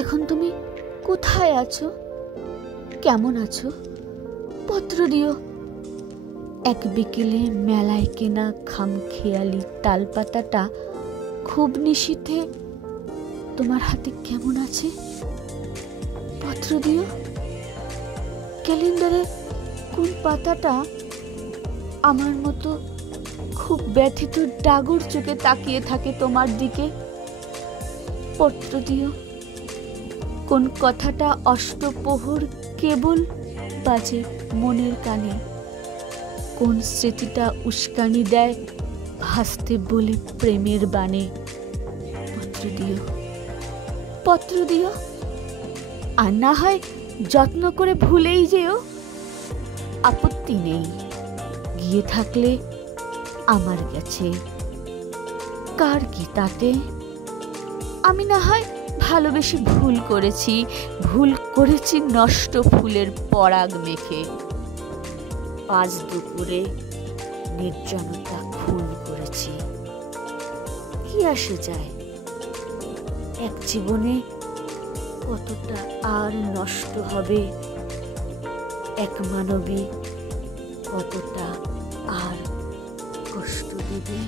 এখন তুমি কোথায় আছো, কেমন আছো? পত্র দিও। এক বিকেলে মেলায় কেনা খামখেয়ালি তালপাতাটা খুব নিশীথে তোমার হাতে কেমন আছে? পত্র দিও। ক্যালেন্ডারের কোন পাতাটা আমার মতো খুব ব্যথিত ডাগর চোখে তাকিয়ে থাকে তোমার দিকে? পত্র দিও। কোন কথাটা অষ্টপ্রহর কেবল বাজে মনের কানে? কোন স্মৃতিটা উস্কানি দেয় ভাসতে বলে প্রেমের বাণে? পত্র দিও, পত্র দিও। আর না হয় যত্ন করে ভুলেই যেও, আপত্তি নেই। গিয়ে থাকলে আমার গেছে, কার কি তাতে? আমি না হয় ভালোবেসে ভুল করেছি নষ্ট ফুলের পরাগ মেখে। আজ দুপুরে নির্জনতা খুন করেছি। কি আসে যায়, এক জীবনে কতটা আর নষ্ট হবে, এক মানবী কতটা আর কষ্ট দেবে।